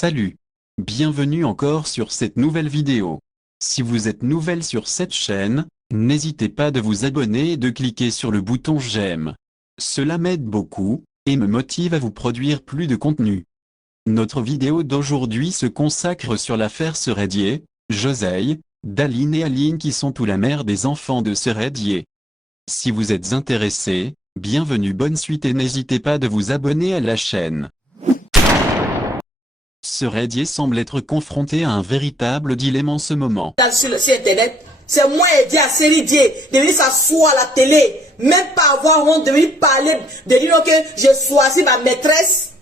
Salut! Bienvenue encore sur cette nouvelle vidéo. Si vous êtes nouvelle sur cette chaîne, n'hésitez pas de vous abonner et de cliquer sur le bouton j'aime. Cela m'aide beaucoup, et me motive à vous produire plus de contenu. Notre vidéo d'aujourd'hui se consacre sur l'affaire Seredier, Josey, Daline et Aline qui sont tous la mère des enfants de Seredier. Si vous êtes intéressé, bienvenue, bonne suite et n'hésitez pas de vous abonner à la chaîne. Seredier semble être confronté à un véritable dilemme en ce moment. Sur internet, c'est moi et dire à Seredier de venir s'asseoir à la télé, même pas avoir honte de venir parler, de dire que j'ai choisi ma maîtresse.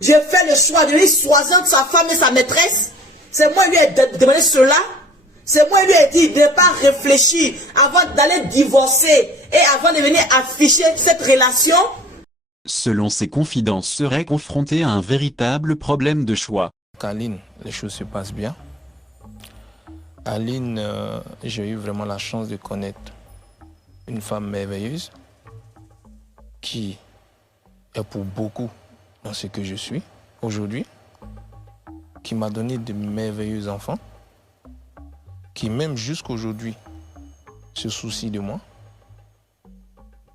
Je fais le choix de venir choisir sa femme et sa maîtresse. C'est moi qui lui ai demandé cela. C'est moi qui lui ai dit de ne pas réfléchir avant d'aller divorcer et avant de venir afficher cette relation. Selon ses confidences, serait confronté à un véritable problème de choix. Aline, les choses se passent bien. Aline, j'ai eu vraiment la chance de connaître une femme merveilleuse qui est pour beaucoup dans ce que je suis aujourd'hui, qui m'a donné de merveilleux enfants, qui même jusqu'aujourd'hui se soucie de moi,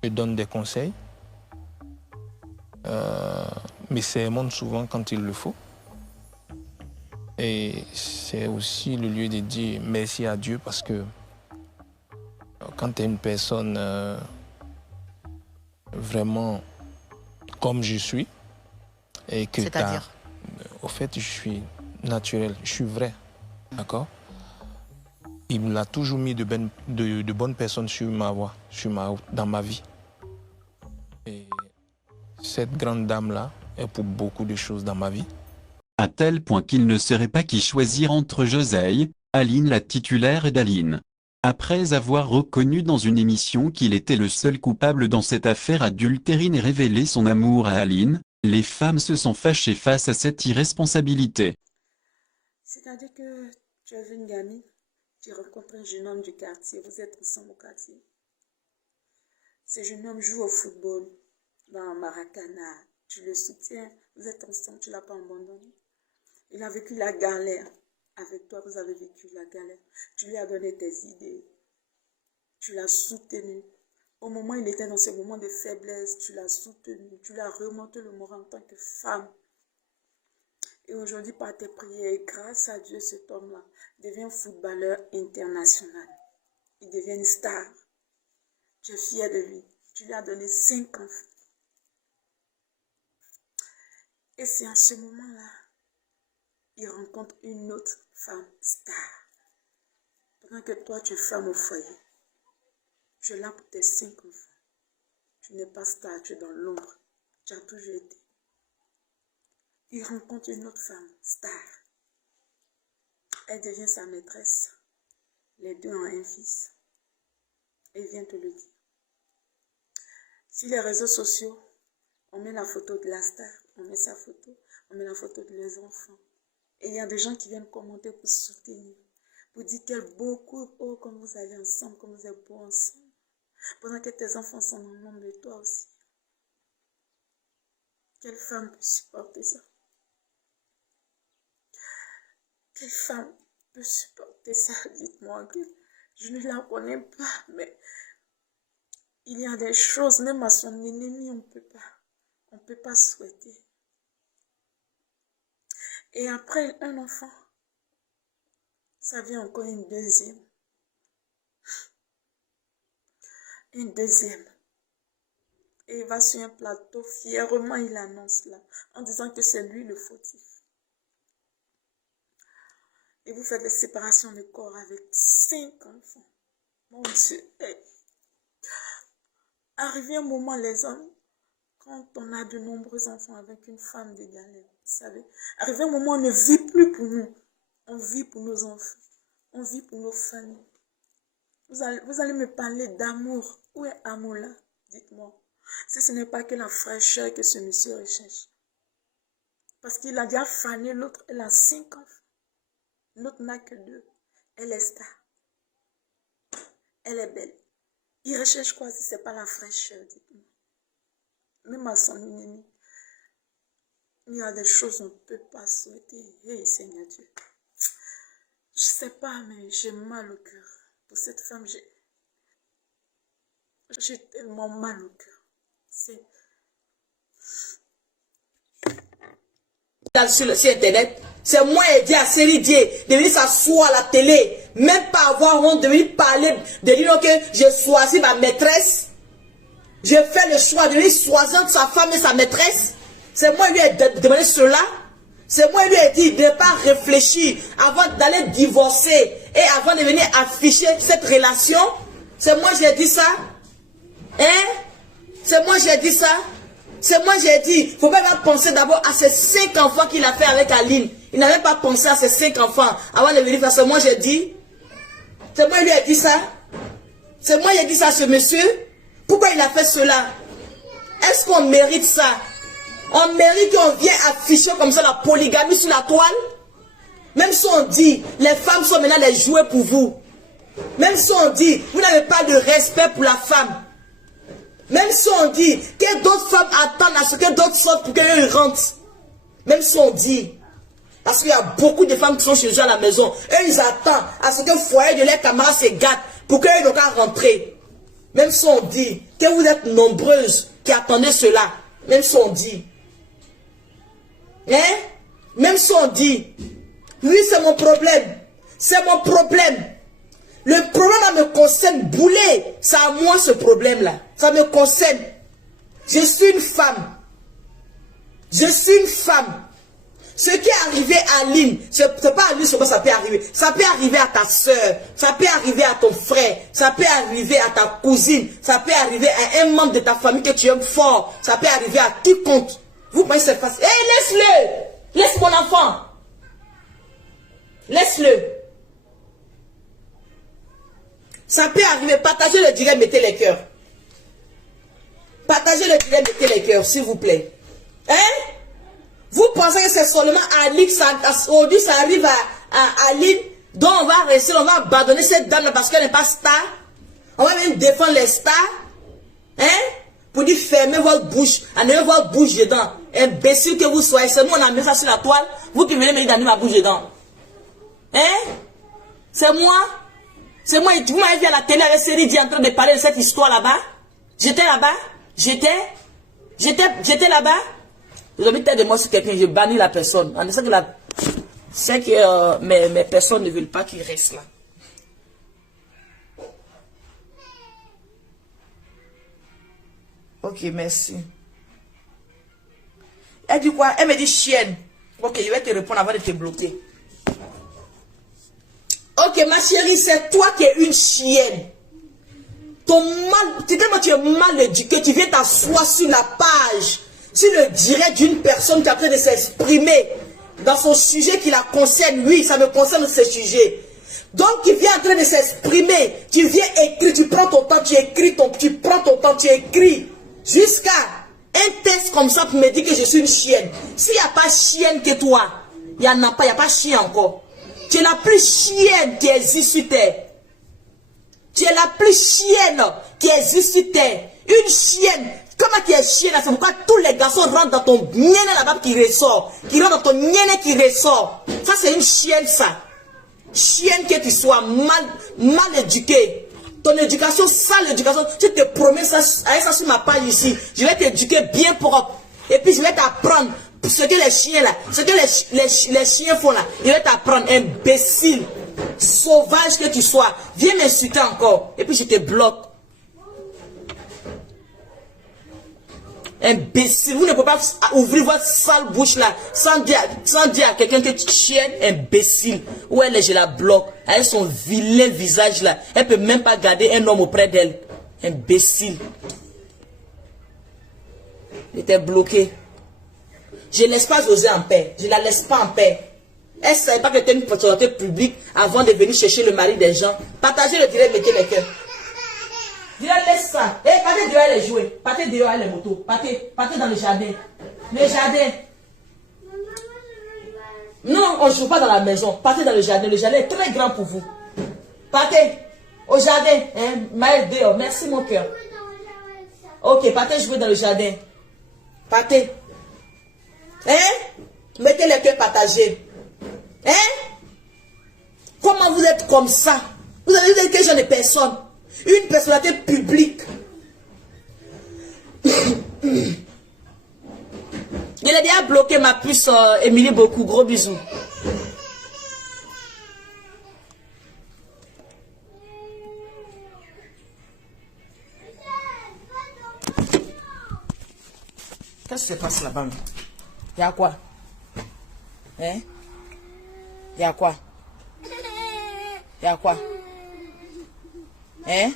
me donne des conseils, me sermonne souvent quand il le faut. Et c'est aussi le lieu de dire merci à Dieu parce que quand tu es une personne vraiment comme je suis et que c'est-à-dire au fait je suis naturel, je suis vrai, d'accord? Il me l'a toujours mis de bonnes personnes sur ma voie, dans ma vie. Et cette grande dame-là est pour beaucoup de choses dans ma vie. À tel point qu'il ne saurait pas qui choisir entre Josey, Aline la titulaire et Daline. Après avoir reconnu dans une émission qu'il était le seul coupable dans cette affaire adultérine et révélé son amour à Aline, les femmes se sont fâchées face à cette irresponsabilité. C'est-à-dire que tu as vu une gamine, tu rencontres un jeune homme du quartier, vous êtes ensemble au quartier. Ce jeune homme joue au football dans Maracana, tu le soutiens, vous êtes ensemble, tu ne l'as pas abandonné. Il a vécu la galère. Avec toi, vous avez vécu la galère. Tu lui as donné tes idées. Tu l'as soutenu. Au moment où il était dans ce moment de faiblesse, tu l'as soutenu. Tu lui as remonté le moral en tant que femme. Et aujourd'hui, par tes prières, grâce à Dieu, cet homme-là devient footballeur international. Il devient une star. Tu es fier de lui. Tu lui as donné 5 enfants. Et c'est en ce moment-là, il rencontre une autre femme star. Pendant que toi, tu es femme au foyer. Tu es là pour tes 5 enfants. Tu n'es pas star, tu es dans l'ombre. Tu as toujours été. Il rencontre une autre femme star. Elle devient sa maîtresse. Les deux ont un fils. Et il vient te le dire. Sur les réseaux sociaux, on met la photo de la star. On met sa photo. On met la photo de les enfants. Et il y a des gens qui viennent commenter pour soutenir. Pour dire quel beau couple, oh, comme vous allez ensemble, comme vous êtes beaux ensemble. Pendant que tes enfants sont dans le monde de toi aussi. Quelle femme peut supporter ça? Quelle femme peut supporter ça? Dites-moi que je ne la connais pas, mais il y a des choses, même à son ennemi, on ne peut pas. On ne peut pas souhaiter. Et après un enfant, ça vient encore une deuxième. Une deuxième. Et il va sur un plateau, fièrement il annonce là, en disant que c'est lui le fautif. Et vous faites des séparations de corps avec 5 enfants. Mon Dieu. Arrivé un moment, les hommes, quand on a de nombreux enfants avec une femme de galère, vous savez, arrivé un moment, on ne vit plus pour nous. On vit pour nos enfants. On vit pour nos familles. Vous allez me parler d'amour. Où est amour là? Dites-moi. Si ce n'est pas que la fraîcheur que ce monsieur recherche. Parce qu'il a déjà fané l'autre. Elle a 5 enfants. L'autre n'a que 2. Elle est star. Elle est belle. Il recherche quoi si ce n'est pas la fraîcheur? Dites-moi. Même à son ennemi. Il y a des choses qu'on ne peut pas souhaiter. Hey, Seigneur Dieu. Je sais pas, mais j'ai mal au cœur. Pour cette femme, j'ai tellement mal au cœur. C'est... Sur Internet, c'est moi qui ai dit à Série Dié de venir s'asseoir à la télé, même pas avoir honte de venir parler, de dire que j'ai choisi ma maîtresse. J'ai fait le choix de venir choisir entre sa femme et sa maîtresse. C'est moi qui lui ai demandé cela. C'est moi qui lui ai dit de ne pas réfléchir avant d'aller divorcer et avant de venir afficher cette relation. C'est moi qui ai dit ça. Hein? C'est moi qui ai dit ça. C'est moi j'ai dit, il ne faut pas penser d'abord à ces 5 enfants qu'il a fait avec Aline. Il n'avait pas pensé à ces 5 enfants avant de venir faire ça. Moi j'ai dit, c'est moi qui lui ai dit ça. C'est moi qui ai dit ça à ce monsieur. Pourquoi il a fait cela? Est-ce qu'on mérite ça? On mérite qu'on vienne afficher comme ça la polygamie sur la toile? Même si on dit, les femmes sont maintenant des jouets pour vous. Même si on dit, vous n'avez pas de respect pour la femme. Même si on dit que d'autres femmes attendent à ce que d'autres sortent pour qu'elles rentrent. Même si on dit, parce qu'il y a beaucoup de femmes qui sont chez eux à la maison, eux ils attendent à ce que le foyer de leurs camarades se gâte pour qu'elles n'ont qu'à rentrer. Même si on dit que vous êtes nombreuses qui attendez cela. Même si on dit. Hein? Même si on dit, lui c'est mon problème. C'est mon problème. Le problème me concerne, boulet. C'est à moi ce problème-là. Ça me concerne. Je suis une femme. Je suis une femme. Ce qui est arrivé à Aline, c'est pas à lui seulement ça peut arriver. Ça peut arriver à ta soeur. Ça peut arriver à ton frère. Ça peut arriver à ta cousine. Ça peut arriver à un membre de ta famille que tu aimes fort. Ça peut arriver à quiconque. Vous pensez que c'est facile. Hé, laisse-le. Laisse mon enfant. Laisse-le. Ça peut arriver. Partagez le direct, mettez les cœurs. Partagez le direct, mettez les cœurs, s'il vous plaît. Hein? Vous pensez que c'est seulement Aline, aujourd'hui ça arrive à Aline, dont on va rester, on va abandonner cette dame parce qu'elle n'est pas star. On va même défendre les stars. Hein? Pour dire fermez votre bouche, allez votre bouche dedans. Imbécile que vous soyez, c'est moi on a mis ça sur la toile, vous qui venez me dire d'amener ma bouche dedans. Hein? C'est moi? C'est moi, vous m'avez vu à la télé avec Série D en train de parler de cette histoire là-bas. J'étais là-bas. J'étais là-bas. Vous avez peut-être de moi sur quelqu'un, je bannis la personne. En disant que c'est que mes personnes ne veulent pas qu'il reste là. Ok, merci. Elle dit quoi? Elle me dit chienne. Ok, je vais te répondre avant de te bloquer. Ok, ma chérie, c'est toi qui es une chienne. Tu es mal éduqué, tu viens t'asseoir sur la page, sur le direct d'une personne qui est en train de s'exprimer dans son sujet qui la concerne. Oui, ça me concerne ce sujet. Donc, tu viens en train de s'exprimer, tu viens écrire, tu prends ton temps, tu écris, tu prends ton temps, tu écris, jusqu'à un test comme ça pour me dire que je suis une chienne. S'il n'y a pas chienne que toi, il n'y en a pas, il n'y a pas chien encore. Tu es la plus chienne qui existe sur terre. Tu es la plus chienne qui existe sur terre. Une chienne. Comment tu es chienne? C'est pourquoi tous les garçons rentrent dans ton nienne là-bas qui ressort. Qui rentrent dans ton nienne qui ressort. Ça, c'est une chienne, ça. Chienne que tu sois mal éduquée. Ton éducation, sale éducation. Je te promets ça, avec ça sur ma page ici. Je vais t'éduquer bien propre. Et puis, je vais t'apprendre ce que les chiens là, ce que les chiens font là. Je vais t'apprendre, imbécile. Sauvage que tu sois, viens m'insulter encore et puis je te bloque. Imbécile, vous ne pouvez pas ouvrir votre sale bouche là sans dire à quelqu'un que tu chiennes, imbécile. Où elle est, je la bloque. Avec son vilain visage là, elle peut même pas garder un homme auprès d'elle. Imbécile. Elle était bloquée. Je ne laisse pas José en paix. Je ne la laisse pas en paix. Elle ne savait pas que tu étais une personnalité publique avant de venir chercher le mari des gens. Partagez le direct, mettez les cœurs. Je la laisse ça. Eh, partez dehors les jouets. Partez dehors les motos. Partez dans le jardin. Le jardin. Non, on ne joue pas dans la maison. Partez dans le jardin. Le jardin est très grand pour vous. Partez au jardin. Hein? Maël dehors. Merci mon cœur. Ok, partez jouer dans le jardin. Partez. Hein? Mettez les cœurs partagés. Hein? Comment vous êtes comme ça? Vous avez dit quel genre de personne? Une personnalité publique. Il a déjà bloqué ma puce, Émilie beaucoup. Gros bisous. Qu'est-ce qui se passe là-bas? Il y a quoi? Hein? Il y a quoi? Il y a quoi? Hein?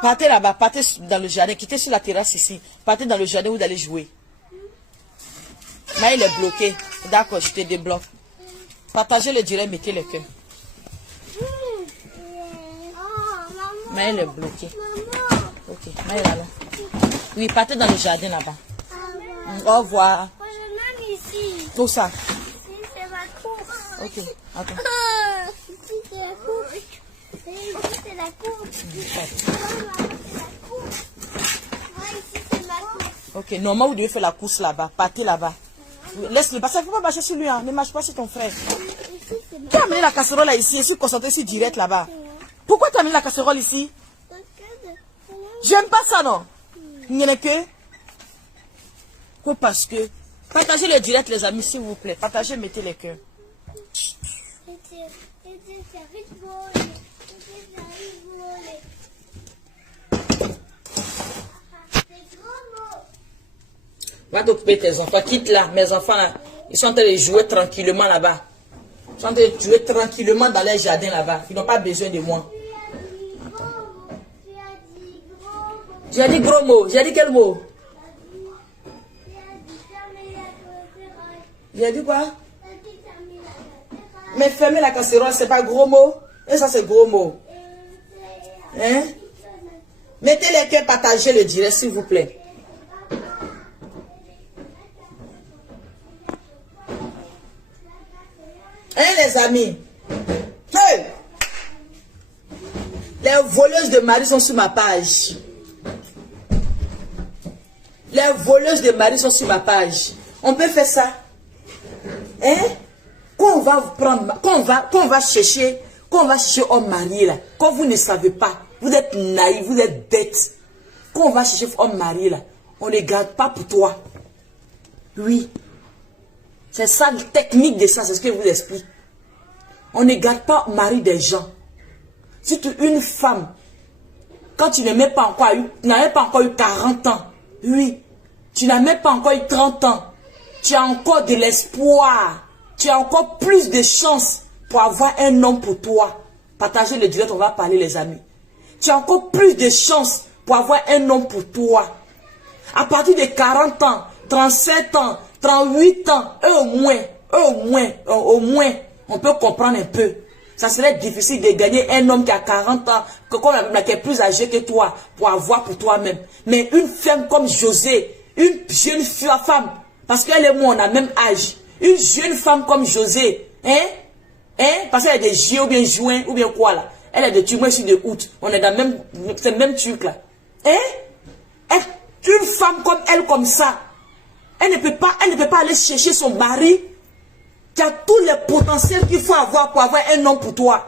Partez là-bas, partez dans le jardin, quittez sur la terrasse ici. Partez dans le jardin où vous allez jouer. Mais il est bloqué. D'accord, je te débloque. Partagez le direct, mettez le cœur. Mais il est bloqué. Ok, mais il est là. Oui, partez dans le jardin là-bas. Au revoir. Tout ça. Ici, c'est ma course. Ok, attends. Ici, c'est la course. Ici, c'est la course. Ici, c'est ma course. Ok, normalement, vous devez faire la course là-bas. Partez là-bas. Laisse-le passer. Il ne faut pas marcher sur lui. Hein. Ne marche pas sur ton frère. Tu as amené la casserole là ici. Je suis concentré sur direct là-bas. Pourquoi tu as amené la casserole ici? J'aime pas ça, non? Il n'y en a que. Quoi parce que. Partagez le direct, les amis, s'il vous plaît. Partagez, mettez les cœurs. Va t'occuper de tes enfants. Quitte là. Mes enfants là. Ils sont en train de jouer tranquillement là-bas. Ils sont en train de jouer tranquillement dans les jardins là-bas. Ils n'ont pas besoin de moi. J'ai dit gros mot. J'ai dit quel mot? J'ai dit quoi? Mais fermer la casserole, c'est pas gros mot? Et ça, c'est gros mot. Hein? Mettez les cœurs, partagez le direct, s'il vous plaît. Hein, les amis? Hey! Les voleuses de mari sont sur ma page. Les voleuses de mari sont sur ma page. On peut faire ça? Hein? Quand on va prendre, quand on va chercher homme marié là, quand vous ne savez pas, vous êtes naïf, vous êtes bête. Quand on va chercher homme marié là, on ne les garde pas pour toi. Oui. C'est ça, la technique de ça, c'est ce que je vous explique. On ne garde pas mari des gens. Surtout une femme, quand tu n'avais pas encore eu 40 ans, oui, tu n'as même pas encore eu 30 ans, tu as encore de l'espoir, tu as encore plus de chances pour avoir un homme pour toi. Partagez le direct, on va parler les amis. Tu as encore plus de chances pour avoir un homme pour toi. À partir de 40 ans, 37 ans, 38 ans, au moins, on peut comprendre un peu. Ça serait difficile de gagner un homme qui a 40 ans, qui est plus âgé que toi, pour avoir pour toi-même. Mais une femme comme José, une jeune femme, parce qu'elle et moi, on a même âge. Une jeune femme comme José, parce qu'elle est de juillet ou bien juin, ou bien quoi là. Elle est de tu, moi je suis de août. On est dans le même truc là. Une femme comme elle, comme ça, elle ne peut pas aller chercher son mari qui a tous les potentiels qu'il faut avoir pour avoir un homme pour toi.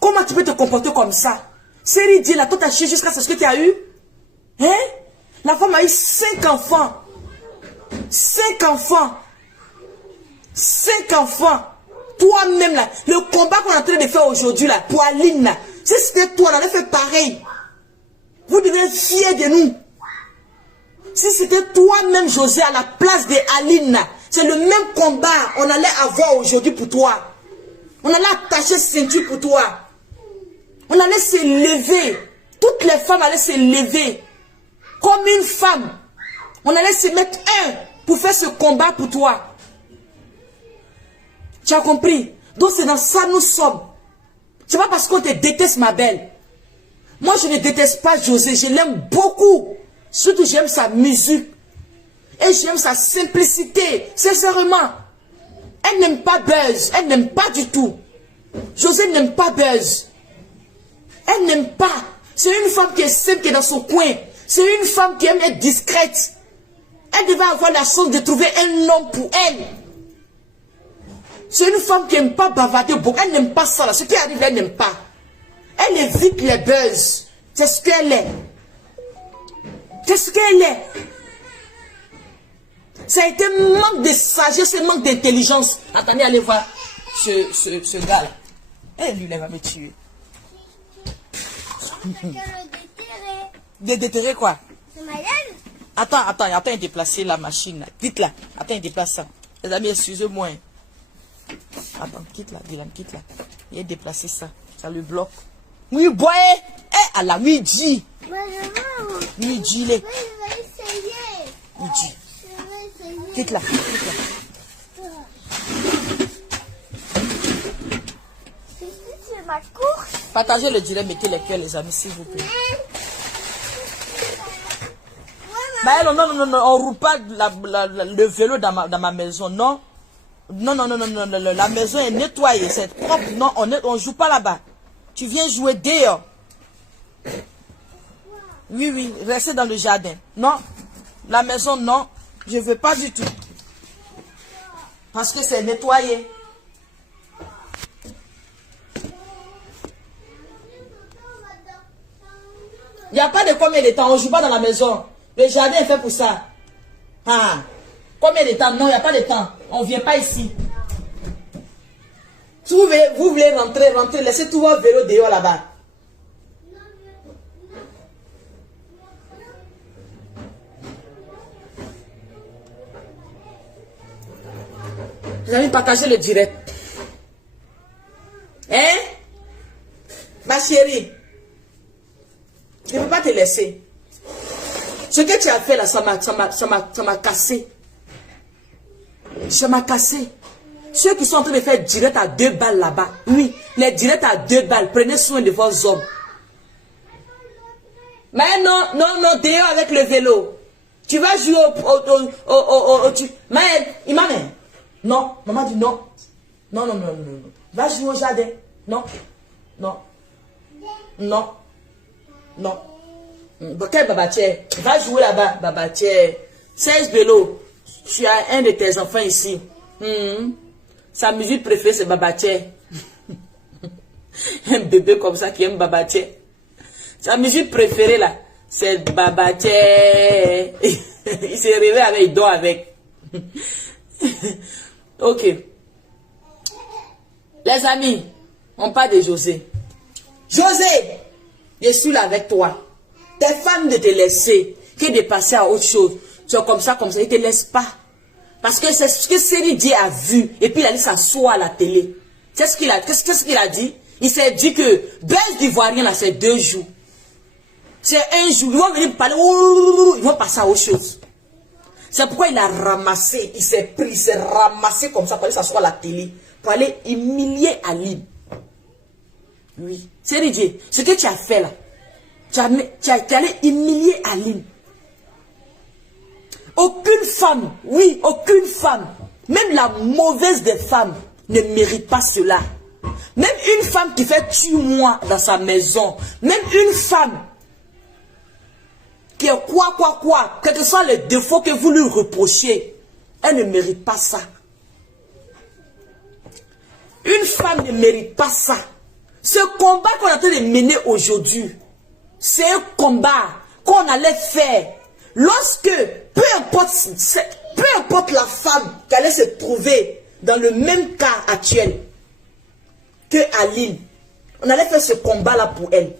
Comment tu peux te comporter comme ça? C'est ridicule, là, toi tu as cherché jusqu'à ce que tu as eu. La femme a eu 5 enfants. 5 enfants. 5 enfants. Toi-même là, le combat qu'on est en train de faire aujourd'hui là, pour Aline là, si c'était toi, on allait faire pareil. Vous devez être fiers de nous. Si c'était toi-même José à la place de Aline là, c'est le même combat on allait avoir aujourd'hui pour toi. On allait attacher ceinture pour toi. On allait se lever. Toutes les femmes allaient se lever. Comme une femme. On allait se mettre pour faire ce combat pour toi. Tu as compris? Donc c'est dans ça nous sommes. C'est pas parce qu'on te déteste ma belle. Moi je ne déteste pas José. Je l'aime beaucoup. Surtout j'aime sa musique. Et j'aime sa simplicité. Sincèrement. Elle n'aime pas Buzz. Elle n'aime pas du tout. José n'aime pas Buzz. Elle n'aime pas. C'est une femme qui est simple, qui est dans son coin. C'est une femme qui aime être discrète. Elle devait avoir la chance de trouver un homme pour elle. C'est une femme qui n'aime pas bavarder beaucoup. Elle n'aime pas ça. Là. Ce qui arrive, elle n'aime pas. Elle évite les buzz. C'est ce qu'elle est. C'est ce qu'elle est. Ça a été manque de sagesse et manque d'intelligence. Attendez, allez voir ce gars-là. Lui, il va me tuer. De déterrer quoi? Attends, il déplacer la machine. Quitte-la. Attends, il déplace ça. Les amis, excusez-moi. Attends, quitte-la, Dylan, quitte-la. Il a déplacé ça. Ça le bloque. Oui, boy. À la midi. Midi, les. Midi. Quitte-la, quitte-la. C'est ma course. Partagez le direct, mettez les cœurs, les amis, s'il vous plaît. Mais non, on roule pas le vélo dans ma maison, non. Non, la maison est nettoyée, c'est propre. Non, on joue pas là-bas. Tu viens jouer dehors. Oui, restez dans le jardin. Non, la maison, non, je veux pas du tout. Parce que c'est nettoyé. Il n'y a pas de combien de temps, on joue pas dans la maison. Le jardin est fait pour ça. Ah, combien de temps? Non, il n'y a pas de temps. On ne vient pas ici. Si vous voulez rentrer, laissez tout votre vélo dehors là-bas. Vous allez partager le direct. Hein? Ma chérie, je ne peux pas te laisser. Ce que tu as fait là, ça m'a cassé. Ça m'a cassé. Ceux qui sont en train de faire direct à 2 balles là-bas. Oui, les directs à 2 balles. Prenez soin de vos hommes. Mais non, dehors avec le vélo. Tu vas jouer mais il m'a dit non. Maman dit non. Non. Va jouer au jardin. Non. Quel babatier? Va jouer là-bas, babatier. 16 vélos. Tu as un de tes enfants ici. Sa musique préférée, c'est babatier. Un bébé comme ça qui aime babatier. Sa musique préférée là, c'est babatier. Il se réveille avec, il dort avec. Ok. Les amis, on parle de José. José, je suis là avec toi. Tes femmes de te laisser, que de passer à autre chose. Tu es comme ça, ils ne te laissent pas. Parce que c'est ce que Série Dieu a vu. Et puis il a dit s'asseoir à la télé. Qu'est-ce qu'il a dit? Il s'est dit que baisse d'Ivoirien là, c'est 2 jours. C'est 1 jour. Ils vont venir parler. Ils vont passer à autre chose. C'est pourquoi il a ramassé. Il s'est ramassé comme ça pour aller s'asseoir à la télé. Pour aller humilier Aline. Oui. Série Dieu, ce que tu as fait là. Tu allais humilier Aline. Aucune femme, oui, aucune femme, même la mauvaise des femmes, ne mérite pas cela. Même une femme qui fait tue-moi dans sa maison, même une femme qui est quoi, quels que soient les défauts que vous lui reprochez, elle ne mérite pas ça. Une femme ne mérite pas ça. Ce combat qu'on est en train de mener aujourd'hui, c'est un combat qu'on allait faire lorsque, peu importe la femme qui allait se trouver dans le même cas actuel que Aline, on allait faire ce combat-là pour elle.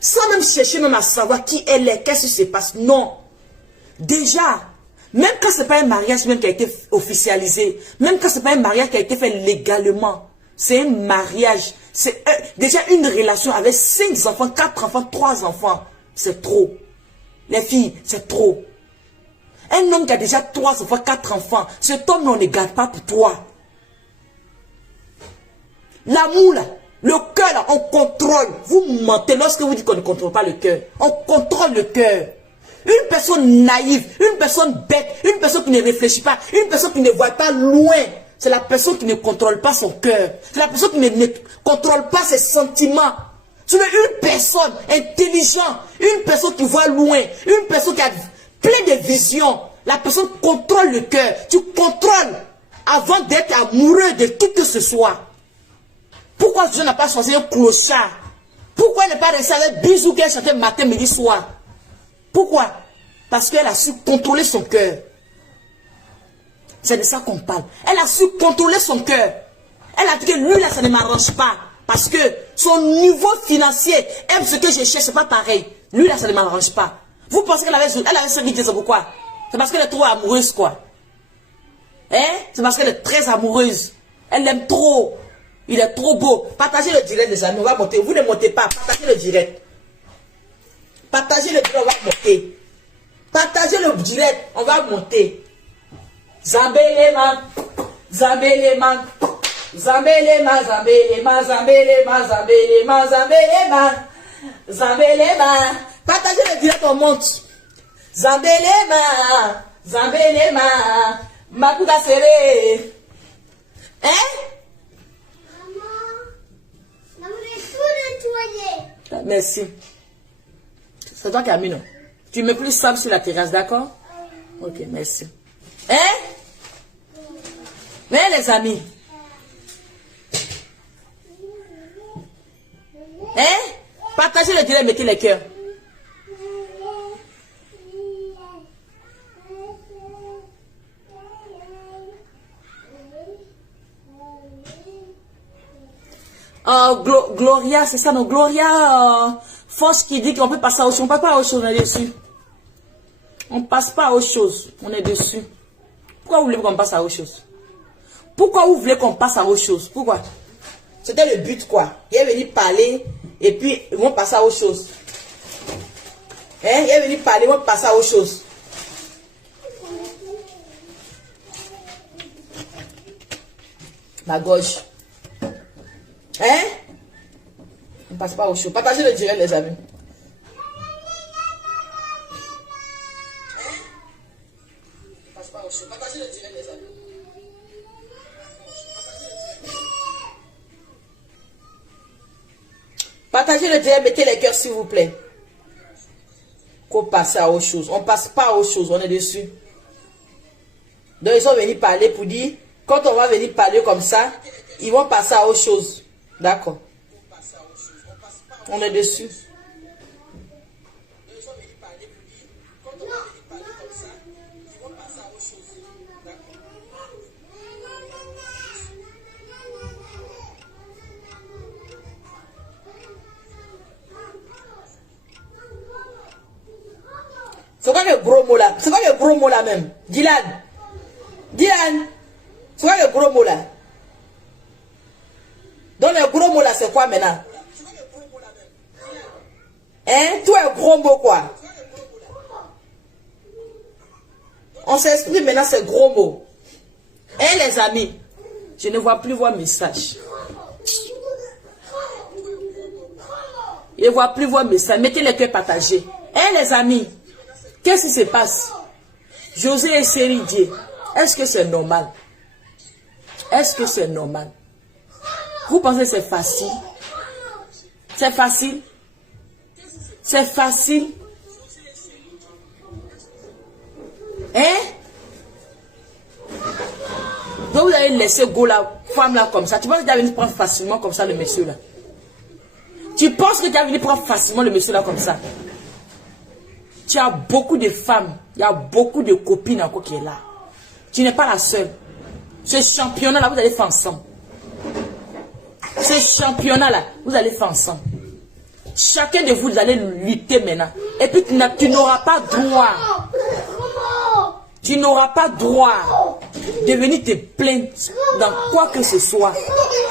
Sans même chercher même à savoir qui elle est, qu'est-ce qui se passe. Non. Déjà, même quand ce n'est pas un mariage même qui a été officialisé, même quand ce n'est pas un mariage qui a été fait légalement, c'est un mariage. C'est déjà une relation avec 5 enfants, 4 enfants, 3 enfants. C'est trop. Les filles, c'est trop. Un homme qui a déjà 3 enfants, 4 enfants, cet homme, on ne garde pas pour toi. L'amour, là, le cœur, là, on contrôle. Vous mentez lorsque vous dites qu'on ne contrôle pas le cœur. On contrôle le cœur. Une personne naïve, une personne bête, une personne qui ne réfléchit pas, une personne qui ne voit pas loin, c'est la personne qui ne contrôle pas son cœur. C'est la personne qui ne contrôle pas ses sentiments. Tu veux une personne intelligente, une personne qui voit loin, une personne qui a plein de visions. La personne contrôle le cœur. Tu contrôles avant d'être amoureux de qui que ce soit. Pourquoi Dieu n'a pas choisi un clochard? Pourquoi ne pas rester avec bisous qu'elle chantait matin, midi, soir? Pourquoi? Parce qu'elle a su contrôler son cœur. C'est de ça qu'on parle. Elle a su contrôler son cœur. Elle a dit que lui là, ça ne m'arrange pas. Parce que son niveau financier aime ce que je cherche, c'est pas pareil. Lui là, ça ne m'arrange pas. Vous pensez qu'elle avait 5 idées, c'est pourquoi? C'est parce qu'elle est trop amoureuse, quoi. Hein? C'est parce qu'elle est très amoureuse. Elle l'aime trop. Il est trop beau. Partagez le direct, les amis. On va monter. Vous ne montez pas. Partagez le direct. Partagez le direct, on va monter. Partagez le direct, on va monter. Zambelema. Zambelema. Zambelema. Zambelema. Zambelema. Zambelema. Zambelema. Zambelema. Partagez le direct, on monte. Zambelema. Zambelema. Makuda serré. Hein? Maman, j'ai tout nettoyé. Merci. C'est toi qui as mis, non? Tu mets plus sable sur la terrasse, d'accord? Ok, merci. Hein? Mais les amis. Hein? Partagez le direct, mettez les cœurs. Gloria, c'est ça, non? Gloria, Force qui dit qu'on peut passer à autre chose. On ne passe pas à autre chose, on est dessus. On ne passe pas à autre chose, on est dessus. Pourquoi vous voulez qu'on passe à autre chose? Pourquoi vous voulez qu'on passe à autre chose? Pourquoi? C'était le but, quoi. Il est venu parler et puis ils vont passer à autre chose. Hein? Il est venu parler, ils vont passer à autre chose. Ma gauche. Hein? On ne passe pas au show. Partagez le direct, les amis. On passe pas au show. Partagez le direct, les amis. Partagez le direct, mettez les cœurs, s'il vous plaît. Qu'on passe à autre chose. On ne passe pas à autre chose, on est dessus. Donc, ils sont venus parler pour dire, quand on va venir parler comme ça, ils vont passer à autre chose. D'accord. On est dessus. C'est quoi le gros mot là? C'est quoi le gros mot là même? Dylan. Dylan. C'est quoi le gros mot là? Donc le gros mot là c'est quoi maintenant? Hein? Tout est gros mot quoi? On s'exprime maintenant c'est gros mot. Hein les amis? Je ne vois plus vos messages. Je ne vois plus vos messages. Mettez les cœurs partagés. Hein les amis? Qu'est-ce qui se passe? José et Séridie, est-ce que c'est normal? Est-ce que c'est normal? Vous pensez que c'est facile? C'est facile? C'est facile? Hein? Donc vous allez laisser go la femme là comme ça. Tu penses que tu vas venir prendre facilement comme ça le monsieur là? Tu penses que tu vas venir prendre facilement le monsieur là comme ça? Tu as beaucoup de femmes, il y a beaucoup de copines encore qui est là. Tu n'es pas la seule. Ce championnat là, vous allez faire ensemble. Ce championnat là, vous allez faire ensemble. Chacun de vous, vous allez lutter maintenant. Et puis tu n'auras pas droit. Tu n'auras pas droit de venir te plaindre dans quoi que ce soit.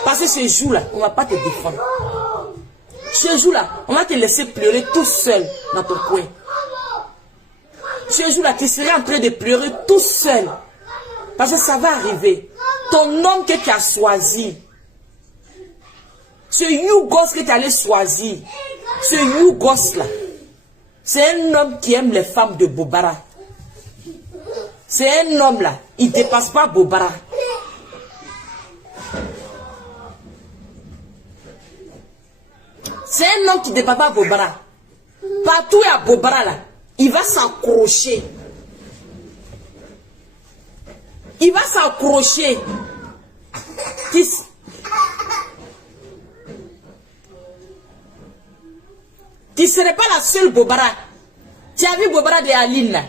Parce que ce jour là, on ne va pas te défendre. Ce jour là, on va te laisser pleurer tout seul dans ton coin. Ce jour-là, tu serais en train de pleurer tout seul. Parce que ça va arriver. Ton homme que tu as choisi, ce Yougos que tu allais choisir, ce Yougos là, c'est un homme qui aime les femmes de Bobara. C'est un homme là, il ne dépasse pas Bobara. C'est un homme qui ne dépasse pas Bobara. Partout à Bobara là, il va s'accrocher. il va s'accrocher. Tu ne serais pas la seule Bobara. Tu as vu Bobara de Aline là?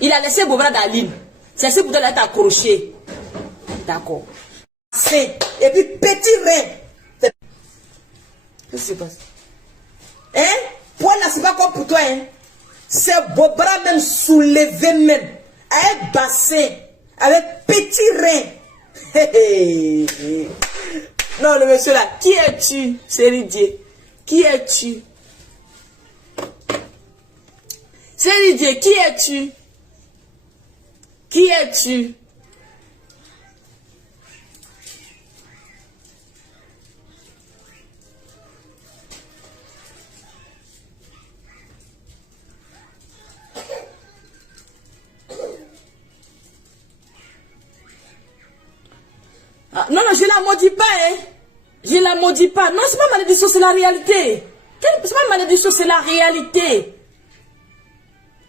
Il a laissé Bobara d'Aline. C'est ce pour toi d'être accroché. D'accord. Et puis petit rein. Qu'est-ce qui se passe? Hein? Poil là, c'est pas comme pour toi, hein? C'est Bobara même soulevé même. Avec bassin. Avec petit rein. Non, le monsieur là. Qui es-tu? C'est Dieu. Qui es-tu? C'est Dieu. Qui es-tu? Qui es-tu? Ah, non, non, je la maudis pas, hein. Je la maudis pas. Non, c'est pas malédiction, c'est la réalité. C'est pas malédiction, c'est la réalité.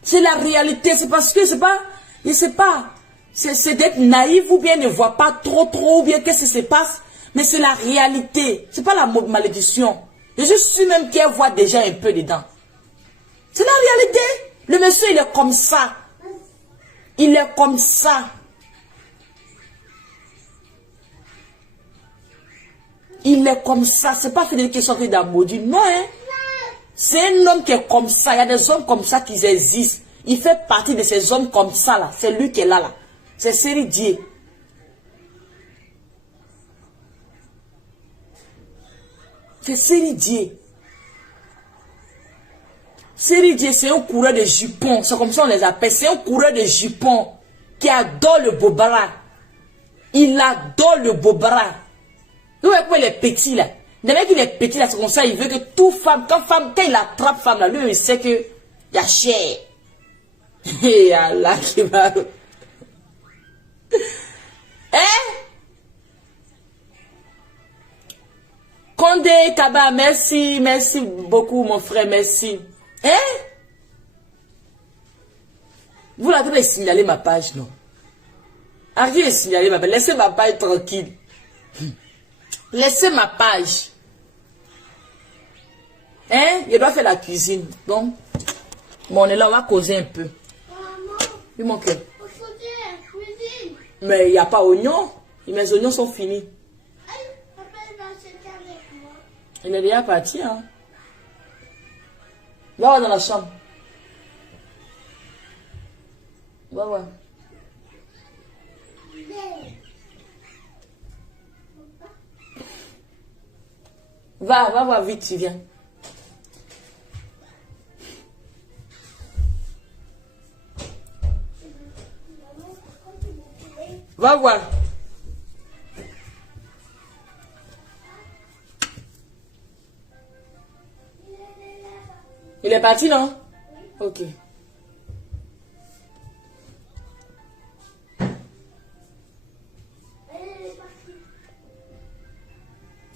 C'est la réalité. C'est parce que c'est pas, je sais pas, c'est d'être naïf ou bien ne voir pas trop, ou bien qu'est-ce qui se passe. Mais c'est la réalité. C'est pas la malédiction. Je suis même qu'elle voit déjà un peu dedans. C'est la réalité. Le monsieur, il est comme ça. Il est comme ça. Il est comme ça. C'est pas Frédéric qui sortit d'un maudit. Non, hein. C'est un homme qui est comme ça. Il y a des hommes comme ça qui existent. Il fait partie de ces hommes comme ça, là. C'est lui qui est là, là. C'est Seridier. C'est Seridier. Seridier, c'est un coureur de jupons. C'est comme ça on les appelle. C'est un coureur de jupons qui adore le bobara. Il adore le bobara. Vous voyez les petits là. Le mec il est petit là, c'est comme ça, il veut que toute femme, quand il attrape femme là, lui il sait que il y a chair. Et Allah qui va. Hein? Condé Kaba, merci, merci beaucoup mon frère, merci. Hein? Vous l'avez signalé ma page, non? Arrêtez de signaler ma page, laissez ma page tranquille. Laissez ma page. Hein? Je dois faire la cuisine. Donc, bon, on est là, on va causer un peu. Oui, mon cœur. Mais il n'y a pas oignon. Mes oignons sont finis. Il est déjà parti, hein. Va voir dans la chambre. Va voir. Va voir vite, tu viens. Va voir. Il est parti, non? Ok.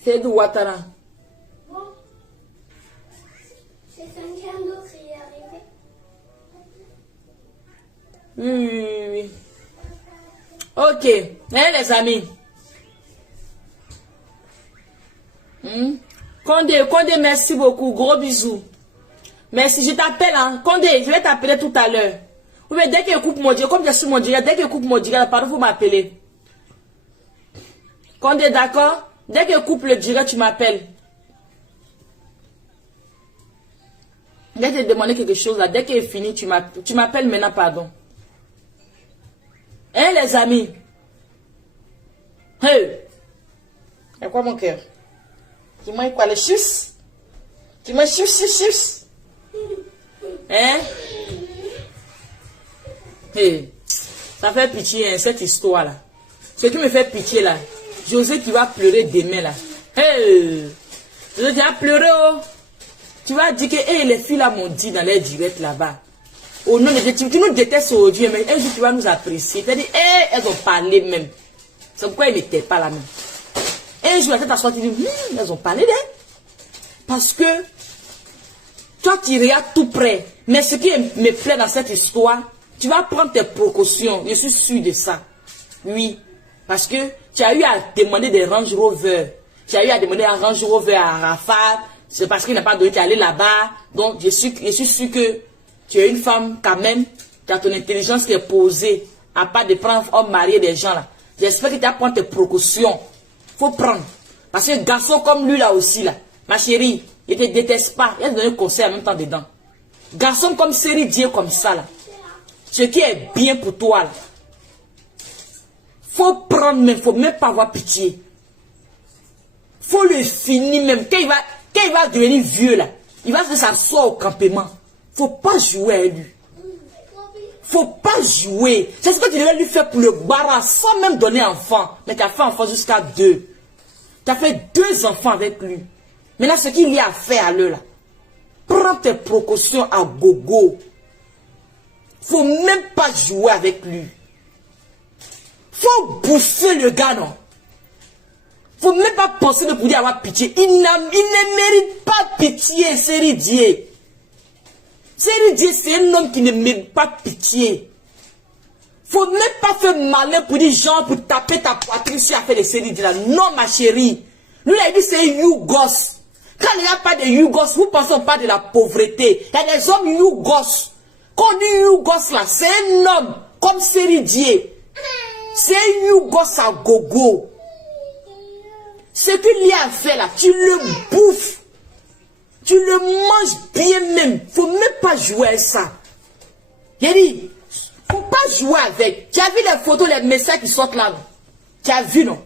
C'est d'où Ouattara? Bon. C'est quelqu'un d'autre qui est arrivé. Oui. Ok. Hein, les amis? Condé, merci beaucoup. Gros bisous. Merci, je t'appelle, hein. Condé, je vais t'appeler tout à l'heure. Oui, mais dès qu'il coupe mon direct, comme je suis mon direct, dès qu'il coupe mon direct, pardon, vous m'appelez. Condé, d'accord? Dès qu'il coupe le direct, tu m'appelles. Je vais te demander quelque chose là. Dès qu'il est fini, tu m'appelles maintenant, pardon. Hein, les amis? Hey! Y'a quoi, mon cœur? Dis-moi quoi, les chus? Dis-moi chus. Hein? Hey! Ça fait pitié, hein, cette histoire-là. Ce qui me fait pitié, là. José qui va pleurer demain, là. Hey! José qui va pleurer, oh! Tu vas dire que hey, les filles là m'ont dit dans les directs là-bas. Oh non, tu nous détestes aujourd'hui, mais un jour tu vas nous apprécier. Tu as dit, hey, elles ont parlé même. C'est pourquoi elles n'étaient pas là même. Un jour, la tête t'assoit, tu dis, elles ont parlé d'elles. Parce que toi, tu regardes tout près. Mais ce qui me plaît dans cette histoire, tu vas prendre tes précautions. Je suis sûr de ça. Oui. Parce que tu as eu à demander des Range Rover. Tu as eu à demander un Range Rover à Arafat. C'est parce qu'il n'a pas donné, tu es allé là-bas. Donc, je suis sûr que tu es une femme quand même. Tu as ton intelligence qui est posée. À part de prendre homme marié des gens là. J'espère que tu as pris tes précautions. Faut prendre. Parce que garçon comme lui là aussi là. Ma chérie, il ne te déteste pas. Il a donné un conseil en même temps dedans. Garçon comme Série Dieu comme ça là. Ce qui est bien pour toi là. Faut prendre même, faut même pas avoir pitié. Faut le finir même. Quand il va devenir vieux là, il va se s'asseoir au campement. Faut pas jouer avec lui. Faut pas jouer. C'est ce que tu devais lui faire pour le barrage sans même donner enfant. Mais tu as fait enfant jusqu'à 2. Tu as fait 2 enfants avec lui. Maintenant, ce qu'il y a à faire à l'heure là, prends tes précautions à gogo. Faut même pas jouer avec lui. Faut bouffer le gars, non. Faut même pas penser de pouvoir avoir pitié. Il ne mérite pas pitié, Série Dieu. Série Dieu, c'est un homme qui ne mérite pas pitié. Faut même pas faire malin pour dire genre pour taper ta poitrine si tu as fait des Série Dieu là. Non, ma chérie. Lui, il a dit c'est Yougos. Quand il n'y a pas de Yougos, vous pensez pas de la pauvreté. Il y a des hommes Yougos. Quand on dit Yougos là, c'est un homme comme Série Dieu. C'est un Yougos à gogo. Ce qu'il y a à faire là, tu le bouffes. Tu le manges bien même. Faut même pas jouer avec ça. Il a dit, faut pas jouer avec. Tu as vu les photos, les messages qui sortent là, non? Tu as vu, non?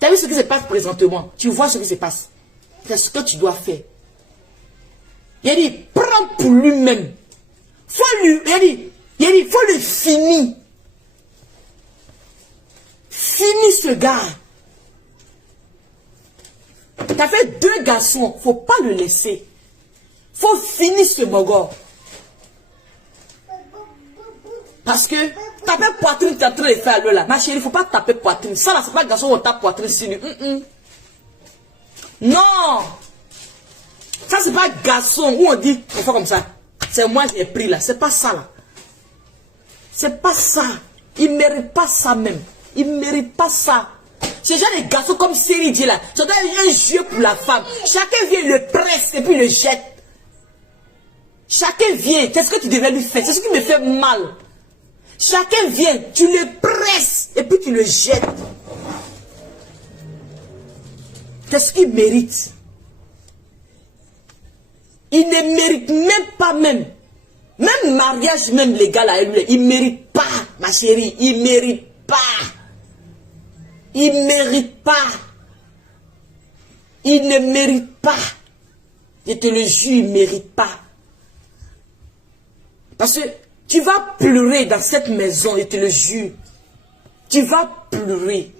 Tu as vu ce qui se passe présentement. Tu vois ce qui se passe. C'est ce que tu dois faire. Il a dit, prends pour lui-même. Il a dit, faut le finir. Finis ce gars. Tu as fait 2 garçons. Faut pas le laisser. Faut finir ce mogor. Parce que taper poitrine, tu es en train de faire là. Ma chérie, il ne faut pas taper poitrine. Ça là, c'est pas garçon où tape poitrine sur lui. Non. Ça, c'est pas garçon où on dit, on fait comme ça. C'est moi qui ai pris là. C'est pas ça là. C'est pas ça. Il ne mérite pas ça même. Il ne mérite pas ça. Ce genre de garçons comme Série Dieu là, ça doit être un jeu pour la femme. Chacun vient, le presse et puis le jette. Chacun vient, c'est ce que tu devais lui faire. C'est ce qui me fait mal. Chacun vient, tu le presses et puis tu le jettes. Qu'est-ce qu'il mérite? Il ne mérite même pas même. Même mariage même légal à lui, il ne mérite pas, ma chérie. Il ne mérite pas. Il ne mérite pas. Il ne mérite pas. Je te le jure, il ne mérite pas. Parce que tu vas pleurer dans cette maison, je te le jure. Tu vas pleurer.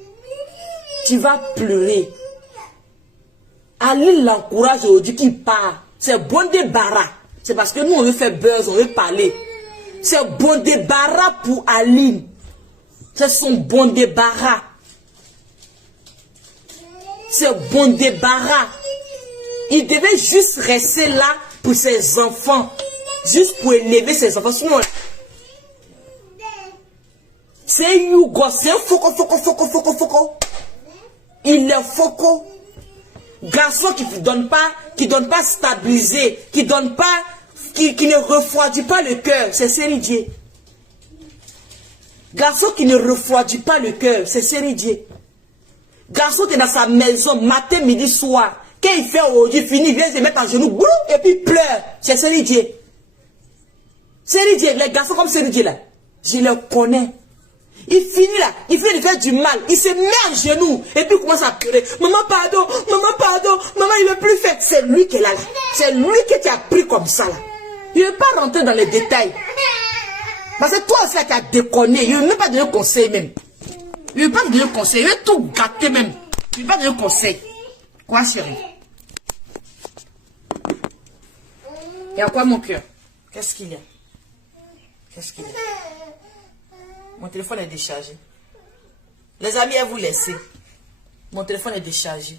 Tu vas pleurer. Ali l'encourage aujourd'hui qu'il part. C'est bon débarras. C'est parce que nous, on veut faire buzz, on veut parler. C'est bon débarras pour Aline. C'est son bon débarras. C'est bon débarras. Il devait juste rester là pour ses enfants. Juste pour élever ses enfants. Sinon, c'est Yougo, c'est un foco. Il est foco. Garçon qui ne donne pas stabilisé, qui ne refroidit pas le cœur, c'est Série Dieu. Garçon qui ne refroidit pas le cœur, c'est Série Dieu. Garçon qui est dans sa maison, matin, midi, soir. Quand il fait aujourd'hui, fini, il vient se mettre en genoux, et puis il pleure. C'est Série Dieu. Série Dieu, les garçons comme Série Dieu là, je les connais. Il finit là, il fait de faire du mal, il se met en genoux, et puis il commence à pleurer. Maman, pardon, maman, il ne veut plus faire. C'est lui qui est là. C'est lui qui t'a pris comme ça là. Il ne veut pas rentrer dans les détails. Parce que toi aussi, tu as déconné. Il ne veut même pas donner conseil même. Il ne veut pas te donner conseil. Il veut tout gâter même. Il ne veut pas donner conseil. Quoi, chérie? Il y a quoi, mon cœur? Qu'est-ce qu'il y a? Qu'est-ce qu'il y a? Mon téléphone est déchargé. Les amis, à vous laisser. Mon téléphone est déchargé.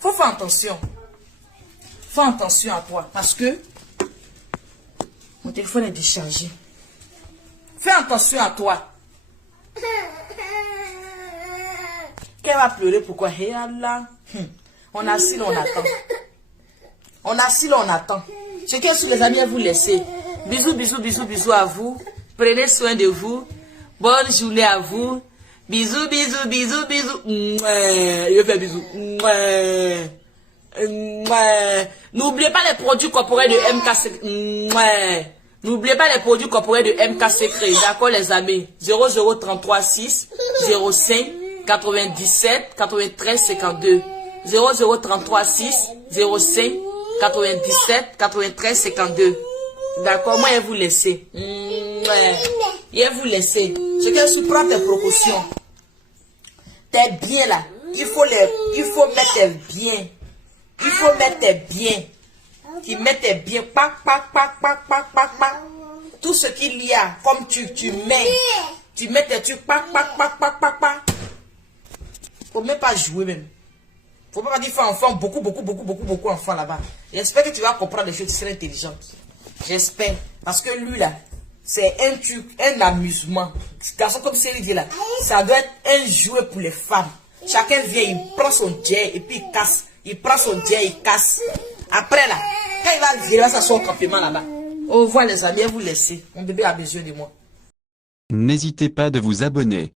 Faut faire attention. Fais attention à toi. Parce que mon téléphone est déchargé. Fais attention à toi. Qu'elle va pleurer, pourquoi? Hey Allah. On assis là, on attend. On assis là, on attend. Ce que sur les amis, vous laissez. Bisous, bisous, bisous, bisous à vous. Prenez soin de vous. Bonne journée à vous. Bisous, bisous, bisous, bisous. Je fais bisous. N'oubliez pas les produits corporels de MK Secret. N'oubliez pas les produits corporels de MK Secret. D'accord, les amis? 0033 6 05 97 93 52. 0033 6 05 97 93 52. D'accord, moi je vais vous laisser. Je vais vous laisser. Ce que tu prends tes précautions. T'es bien là. Il faut mettre tes biens. Il faut mettre tes biens. Tu mets tes biens. Tout ce qu'il y a, comme tu mets. Tu mets tes trucs. Faut même pas jouer même. Faut pas dire faire enfant, beaucoup enfants là-bas. J'espère que tu vas comprendre les choses, tu seras intelligente. J'espère. Parce que lui là, c'est un truc, un amusement. Garçon comme c'est dit là, ça doit être un jouet pour les femmes. Chacun vient, il prend son jet et puis il casse. Il prend son jet, il casse. Après là, quand il va virer, il va s'asseoir au campement là-bas. Au revoir les amis, vous laissez. Mon bébé a besoin de moi. N'hésitez pas de vous abonner.